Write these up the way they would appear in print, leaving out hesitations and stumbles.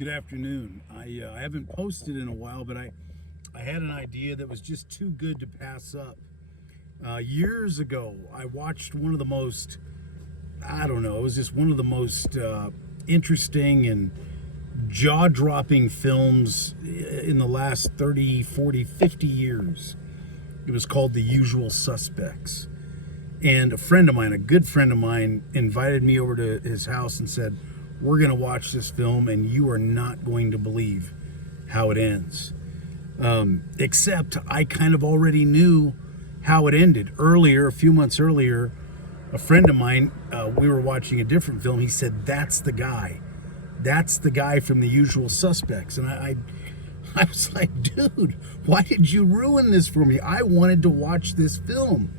Good afternoon. I haven't posted in a while, but I had an idea that was just too good to pass up. Years ago, I watched one of the most, I don't know, it was just one of the most interesting and jaw-dropping films in the last 30, 40, 50 years. It was called The Usual Suspects. And a friend of mine, a good friend of mine, invited me over to his house and said, "We're going to watch this film and you are not going to believe how it ends." Except I kind of already knew how it ended. Earlier, a few months earlier, a friend of mine, we were watching a different film. He said, "That's the guy. That's the guy from The Usual Suspects." And I was like, "Dude, why did you ruin this for me? I wanted to watch this film."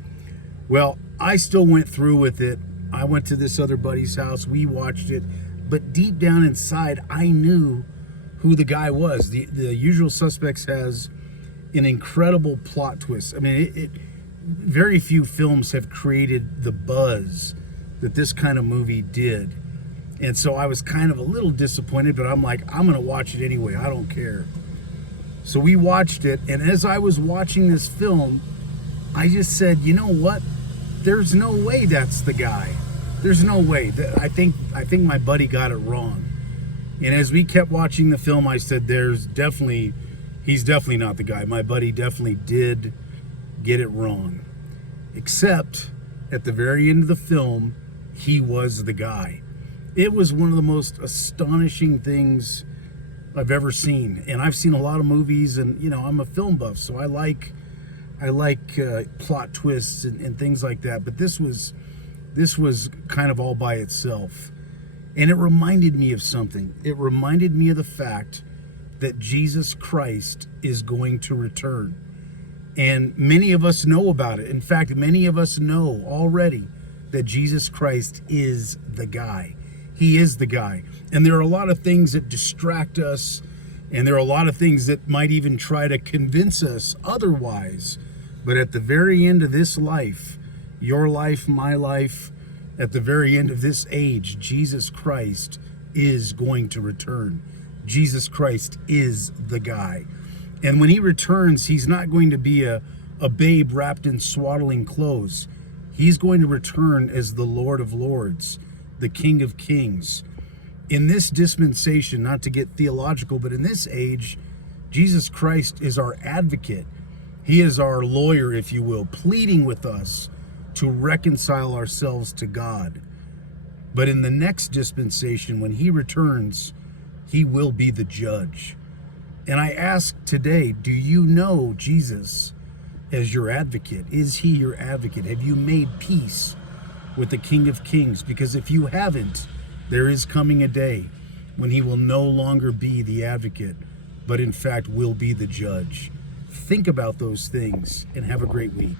Well, I still went through with it. I went to this other buddy's house. We watched it. But deep down inside, I knew who the guy was. The Usual Suspects has an incredible plot twist. I mean, very few films have created the buzz that this kind of movie did. And so I was kind of a little disappointed, but I'm like, I'm going to watch it anyway. I don't care. So we watched it, and as I was watching this film, I just said, you know what? There's no way that's the guy. There's no way. I think my buddy got it wrong. And as we kept watching the film, I said, he's definitely not the guy. My buddy definitely did get it wrong. Except at the very end of the film, he was the guy. It was one of the most astonishing things I've ever seen. And I've seen a lot of movies, and I'm a film buff, so I like plot twists and things like that. But this was kind of all by itself. And it reminded me of something. It reminded me of the fact that Jesus Christ is going to return. And many of us know about it. In fact, many of us know already that Jesus Christ is the guy. He is the guy. And there are a lot of things that distract us, and there are a lot of things that might even try to convince us otherwise. But at the very end of this life, your life, my life, at the very end of this age, Jesus Christ is going to return. Jesus Christ is the guy. And when he returns, he's not going to be a babe wrapped in swaddling clothes. He's going to return as the Lord of Lords, the King of Kings. In this dispensation, not to get theological, but in this age, Jesus Christ is our advocate. He is our lawyer, if you will, pleading with us to reconcile ourselves to God. But in the next dispensation, when he returns, he will be the judge. And I ask today, do you know Jesus as your advocate? Is he your advocate? Have you made peace with the King of Kings? Because if you haven't, there is coming a day when he will no longer be the advocate, but in fact will be the judge. Think about those things and have a great week.